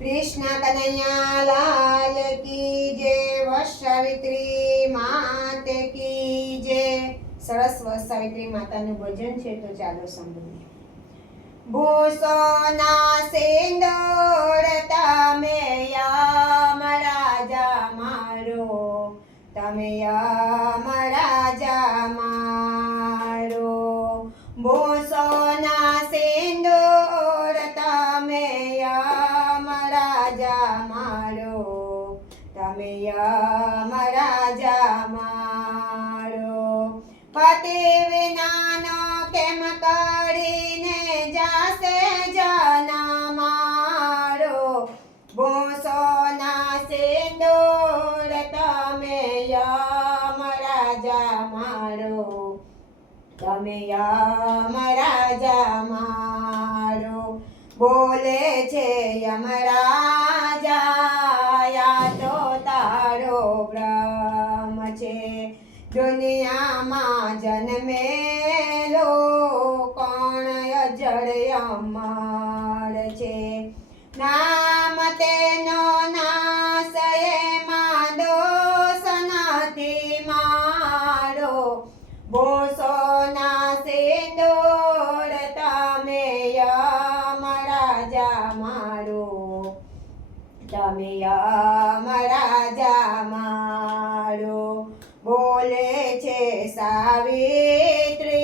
कृष्ण कन्हैया लाल की जय। वटसावित्री मात की जय। सरस वटसावित्री माताનું ભજન છે તો ચાલો સાંભળીએ। ભૂષોના સિંદૂર તમે યમરાજા મારો, તમે યમરાજા મારો। ભૂષોના સિંદૂર તમે યમરાજા મારો, તમે યમરાજા મારો। પતિ વિનાનો કેમ કરીને જાશે જન મારો, ભૂષોના સિંદૂર તમે યમરાજા મારો, તમે યમરાજા મારો। બોલે છે યમરાજા યા તો તારો બ્રહ્મ છે, દુનિયામાં જન્મેલો કોણ અજળ અમર છે। નામ તેનો નાશ એમાં દોષ નથી મારો, ભૂષોના સિંદૂર તમે યમરાજા મારો, તમે યમરાજા મારો। બોલે છે સાવિત્રી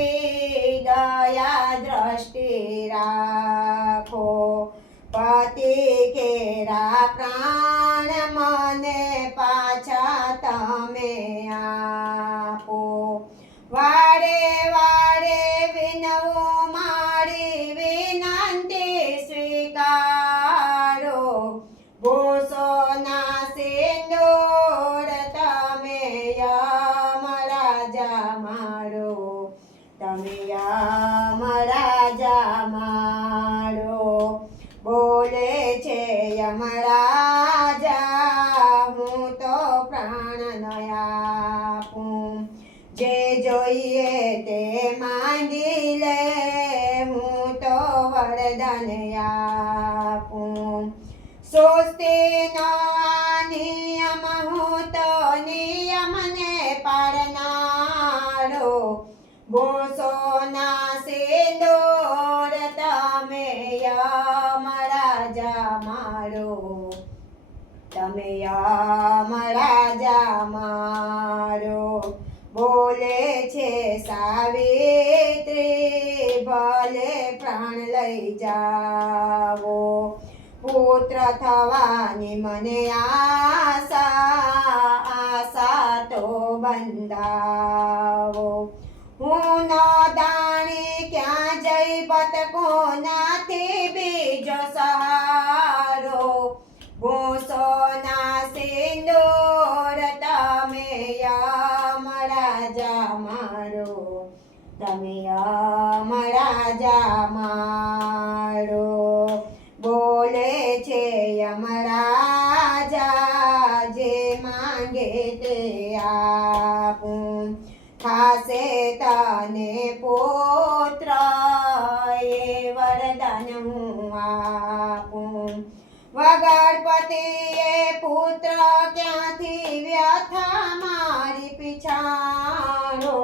દયા દ્રષ્ટિ રાખો, પતિ કેરા પ્રાણ મને પાછા તમે આપો। વારે વારે વિનવું મારી વિનંતી સ્વીકારો, ભૂષોના સિંદૂર તમે યમરાજા મારો, તમે યમરાજા મારો। બોલે છે યમરાજા હું તો પ્રાણ ન આપું, જે જોઈએ તે માંગી લે હું તો વરદાન આપું। સૃષ્ટિનો આ નિયમ હું તો નિયમને પાળનારો, ભૂષોના સિંદૂર તમે યમરાજા મારો, તમે યમરાજા મારો। બોલે છે સાવિત્રી ભલે પ્રાણ લઈ જાવો, પુત્ર થવાની મને આશા તો બંધાવો। હું ન દાણી ક્યાં જઈ બતકો નથી બીજો સહારો, ભૂષોના સિંદૂર તમે યમરાજા મારો, તમે યમરાજા મારો। બોલે છે યમરાજા જે માંગે તે આપું, થાશે તને પુત્ર એ વરદાન હું આપું। વગર પતિએ પુત્ર ક્યાંથી વ્યથા મારી પીછાણો,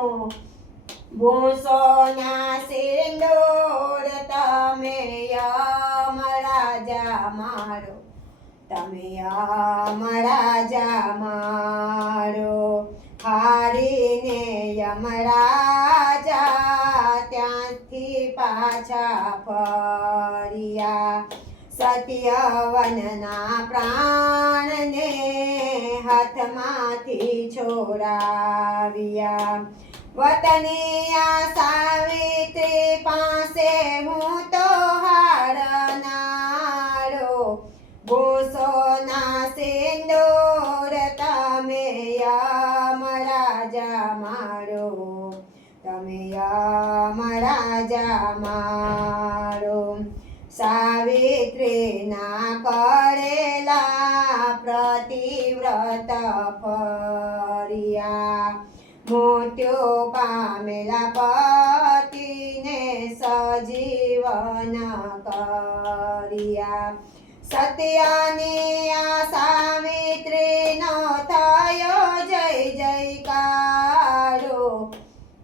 ભૂષોના સિંદૂર તમે યમરાજા મારો, તમે યમરાજા મારો। હારીને યમરાજા ત્યાંથી પાછા ફર્યા, સત્યવનના પ્રાણને હાથમાંથી છોડાવ્યા। વતની આ સાવિત્રી પાસે હું તો હારનારો, ભૂષોના સિંદૂર તમે યમરાજા મારો, તમે યમરાજા મારો। સાવિત્રીના કરેલા પ્રતિવ્રત ફર્યા, મૃત્યુ પામેલા પતિને સજીવન કર્યા। સત્યની આ સાવિત્રીનો થયો જય જયકારો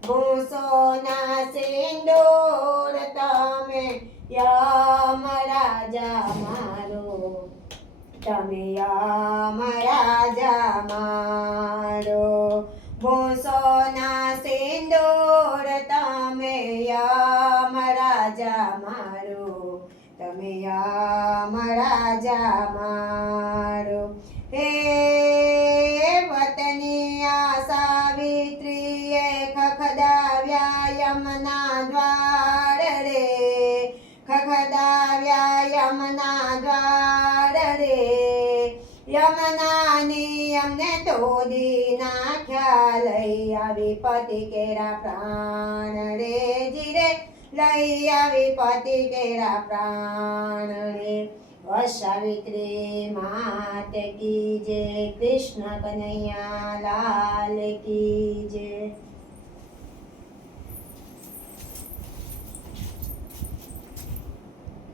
ભૂસોના સિંદૂર તમે યમરાજા મારો તમે યમરાજા મારો ભૂસોના સિંદૂર તમે યમરાજા મારો તમે યમરાજા મારો હે વતની આ સાવિત્રીએ ખખડાવ્યા યમના દ્વાર રે ખખડાવ્યા યમના દ્વાર રે યમનાની અમને તોડી નાખ્યા લઈ આવી પતિ કેરા પ્રાણ રે જીરે લઈ આવી પતિ કેરા પ્રાણ રે સાવિત્રી માત કી જય કૃષ્ણ કનૈયા લાલ કી જય